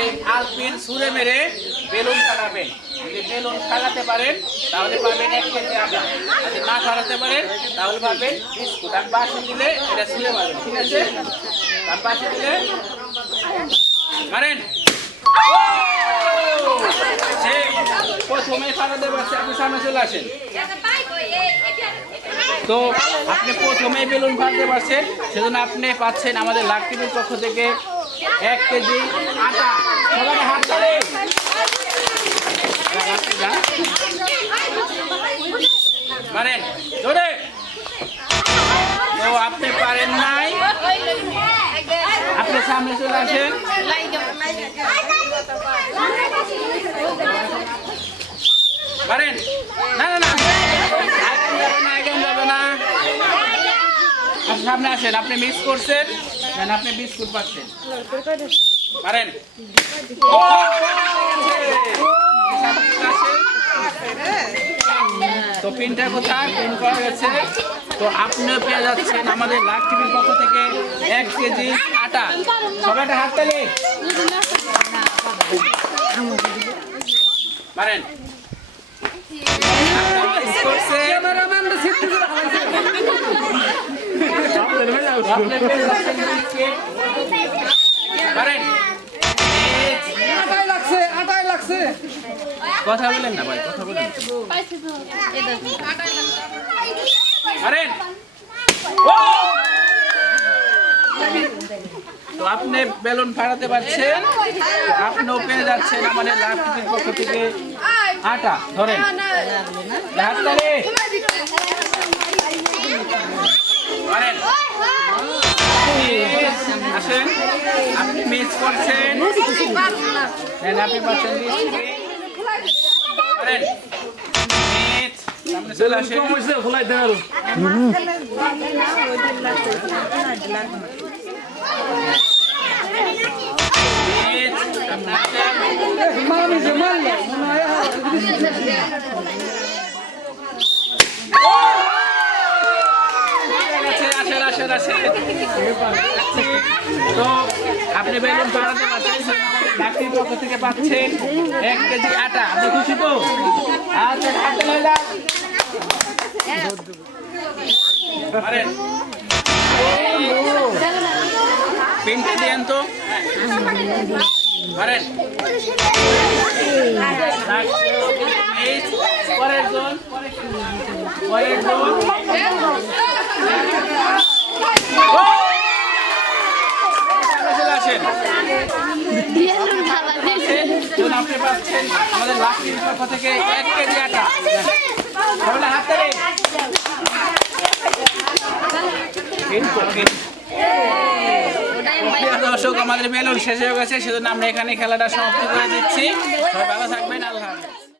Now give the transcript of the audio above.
আপনি আলপিন ছুঁড়ে মেরে বেলুন ফাটাবেন। যদি বেলুন ফাটাতে পারেন তাহলে পাবেন 1 কেজি আটা, যদি না ফাটাতে পারেন তাহলে পাবেন বিস্কুট। আর পাশে দিলে এটা ছুঁড়ে মারবেন, ঠিক আছে? আর পাশে দিলে মারেন। সে প্রথমে ফাটাতে পারছে, আপনি সামনে চলে আসেন। তো আপনি প্রথমেই বেলুন ফাটাতে পারছেন, সেজন্য আপনি পাচ্ছেন আমাদের লাক টিভির পক্ষ থেকে 1 কেজি আটা। সবাই হাত ধরে মারেন জোরে। তো আপনি পারেন নাই, আপনি সামনে চলে আসেন। পারেন না না না যাবে না, সামনে আসেন। আপনি মিস করছেন, আপনি বিস্কুট পাচ্ছেন। পারেন তো পিনটা কোথায় পিন করা গেছে। তো আপনিও পেয়ে যাচ্ছেন আমাদের লাক টিভির পক্ষ থেকে 1 কেজি আটা। সবাই একটা হাত তালি পারেন। কথা বলেন না ভাই, কথা বলেন। তো আপনি বেলুন ফাটাতে পারছেন, আপনিও পেয়ে যাচ্ছেন আমাদের লাক টিভির পক্ষ থেকে আটা। ধরেন আসেন, আপনি মিস করছেন, আপনি পাচ্ছেন চলে আসেন। তো আপনি বেলুন বানাতে পারছেন, লাকটির পক্ষ থেকে পাচ্ছেন 1 কেজি আটা। আপনি খুশি তো? আচ্ছা হাতে নিয়ে যান। পিনটা দেন তো। পারেন পরের জন, পরের জন। আপনি পাচ্ছেন আমাদের লাক টিভির পক্ষ থেকে 1 কেজি আটা। হাত ধরে দর্শক, আমাদের বেলুন শেষ হয়ে গেছে, সেজন্য আমরা এখানে খেলাটা সমাপ্তি করে দিচ্ছি। সবাই ভালো থাকবেন, আল্লাহ হাফেজ।